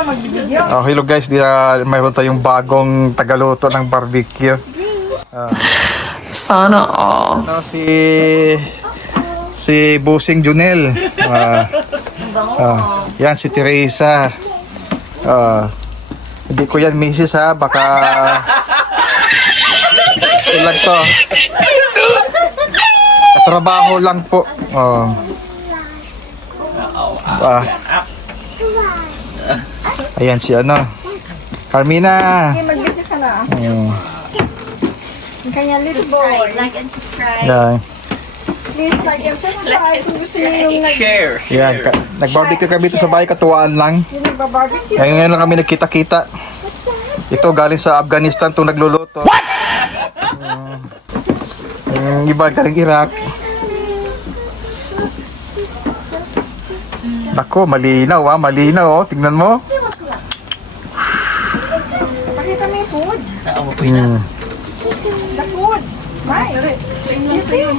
Oh, hello guys, mayroon tayong bagong tagaluto ng barbecue. Sana all. Ano, si Busing Junel. Yan si Teresa. Hindi ko yan misis ha, baka ilan to. Katrabaho lang po. Ayan si ano, Carmina. Mag-video ka na. Kanya little boy. Like and subscribe. Yan. Please like and subscribe kung gusto niyo yung Share. Yan, nag-barbecue kami dito sa bahay, katuwaan lang. nagbabarbecue. Ngayon lang kami nagkita-kita. Ito galing sa Afghanistan itong nagluluto. What? Yung iba galing Iraq. Nako, malinaw malinaw tingnan mo. Pakita mo yung food. The food. Right. You see?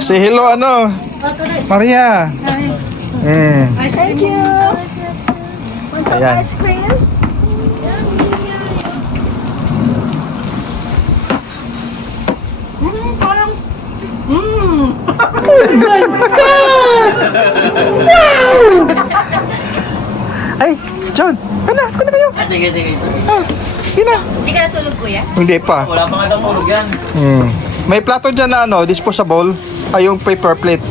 Say hello ano, Maria. Thank you. Want some Ayan. ice cream? Parang Ay, John, kana kayo. Sige. Kina. Hindi ka natulog, kuya? Hindi pa. Wala pa nga daw tulog yan. May plato dyan na ano, disposable. Ay, yung paper plate.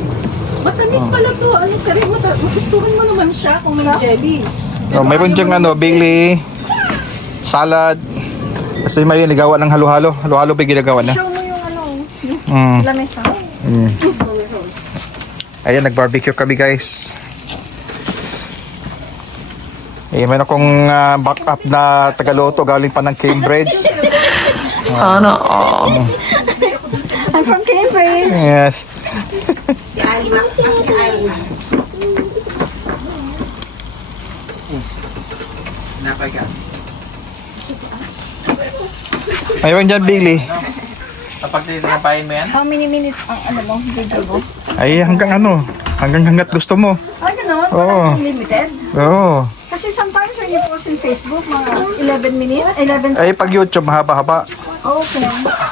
Matamis pala to. Ano ka rin? Magustuhan mo naman siya kung may jelly. Mayroon dyan ano, Bailey, salad. Kasi may nagawa ng halo-halo. Halo-halo ba ginagawa na? show mo yung ano, lamesa. Ayan, nag-barbecue kami guys. May akong backup na tagaluto galing pa ng Cambridge. Sana all. I'm from Cambridge. Yes. Si Ali, si Ali. Napay ka. Mayroon dyan, Bailey. Kapag tinapayin mo yan, How many minutes ang ano mo, video mo? Ay, hanggang ano? Hanggat gusto mo. Ah, gano'n? Oo. Parang unlimited? Oo. Kasi sometimes when you post in Facebook, mga 11 minutes, 11 Ay, pag YouTube, mahaba-haba. Okay.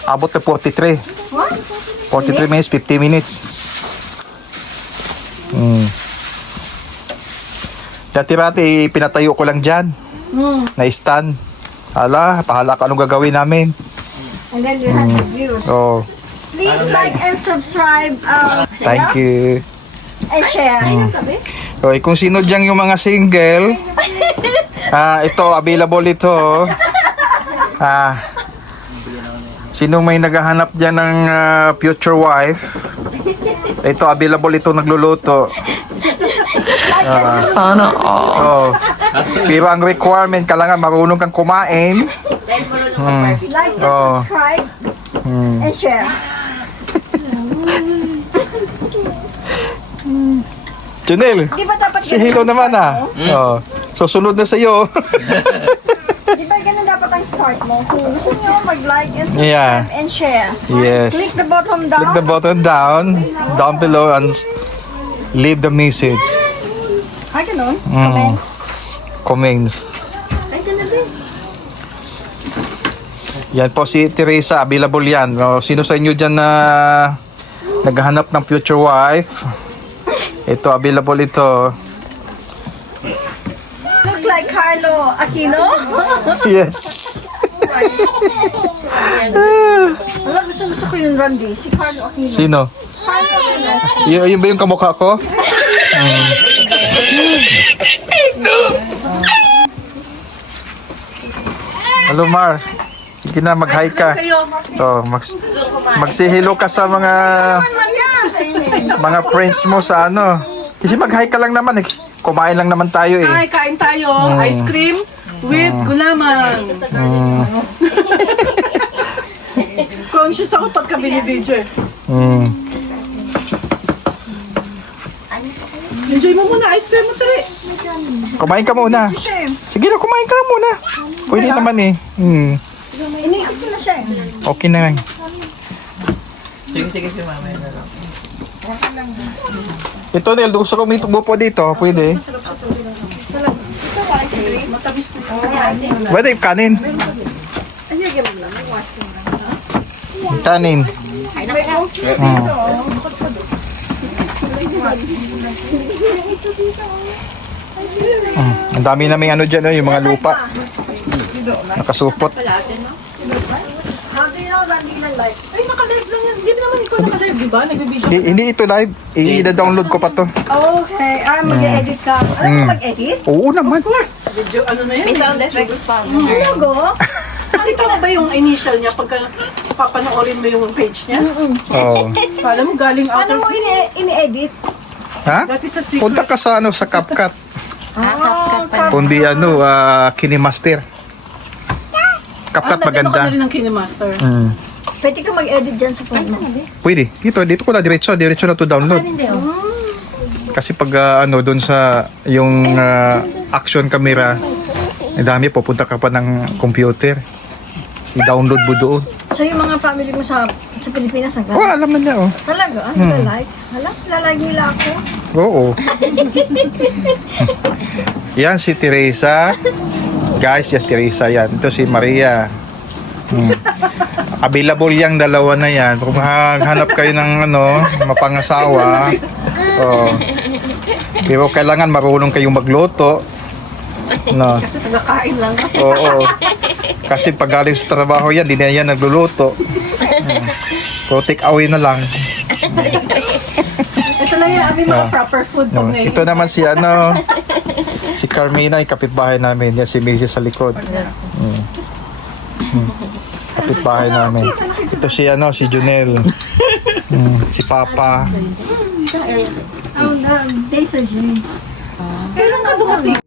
Abot na 43. What? 43 minutes, 50 minutes. Dati-dati, pinatayo ko lang dyan. Na stand. Hala, pahala ka anong gagawin namin. And then you have the views. Oh, Please like and subscribe thank you. and share. Okay, kung sino dyan yung mga single, ito, available ito. Sino may naghahanap dyan ng future wife, ito, available ito, nagluluto. Sana all. Oh. Pero ang requirement, kailangan marunong kang kumain. Dahil marunong mag-barbecue. Like and Oh. subscribe and share. Janelle, Di ba dapat si hello ganun ang naman start mo? Oh. Susunod na sa'yo. Di ba ganun dapat ang start mo? Kung gusto nyo mag-like and subscribe Yeah. and share. Yes. Click the bottom down. Click the button down below and leave the message. Ay, ganun. Comment. Comments. Ay, ganun din. Yan po si Teresa, available yan. Sino sa inyo dyan na naghahanap ng future wife? Ito, available ito. Look like Carlo Aquino. Yes. Wala, gusto ko yung Randy. Si Carlo Aquino. Sino? Carlo Aquino. Yun ba yung kamukha ko? Hello, Mar. Sige na, mag-hi ka. Oh, magsihilo ka sa mga friends mo sa ano. Kasi mag-hi ka lang naman eh. Kumain lang naman tayo eh. Ay, kain tayo. Ice cream with gulaman. Conscious ako pagka binibidyo eh. Enjoy mo muna ice cream mo, Tre. Kumain ka muna. Sige na, kumain ka lang muna. Pwede naman eh. Iniikot ko na siya eh. Okay na lang. sige si mama na lang. Ito, Nel, gusto ko may tubo po dito. Pwede. Matamis na. Pwede kanin. Kanin. Ang dami naming ano dyan, yung mga lupa. Nakasupot. Ay, naka-live lang yan. Hindi naman ikaw naka-live, di ba? Nag-video. Hindi ito live. I-download ko pa to. Okay. Mag-edit ka. Alam mo mag-edit? Oo naman. Video, ano na yan? May sound effects pa. Talago? Nakita mo ba yung initial niya pagka papanoorin mo yung page niya? Oo. Kala mo galing Paano outer. mo ini-edit? Ha? That is a secret. Punta ka sa ano sa CapCut. Ah, Kundi ano, Kinemaster. CapCut Nagano ka maganda. na rin ng Kinemaster. pwede ka mag-edit dyan sa phone mo. Pwede. Dito ko na diretso na to download. Kasi pag ano doon sa yung action camera, dami pupunta ka pa ng computer. I-download mo doon. So yung mga family mo sa Pilipinas na Oh, alam na niya oh. Talaga? Like? Hala? Lalike nila ako? Oo. Yan si Teresa. Guys, yes Teresa yan. Ito si Maria. Available yang dalawa na yan. Kung hanap kayo ng ano, mapangasawa. Oh. Pero kailangan marunong kayong magluto. No. Kasi taga-kain lang. Oo. Kasi pag galing sa trabaho yan, di na yan nagluluto. So take away na lang. Ito lang yung aming mga proper food pag No. ngayon. Ito naman si ano, si Carmina, yung kapitbahay namin. Yan si Macy sa likod. Kapitbahay namin. Ito si ano, si Junel. Si Papa. Oh, no. Days a dream. Kailan ka dumating?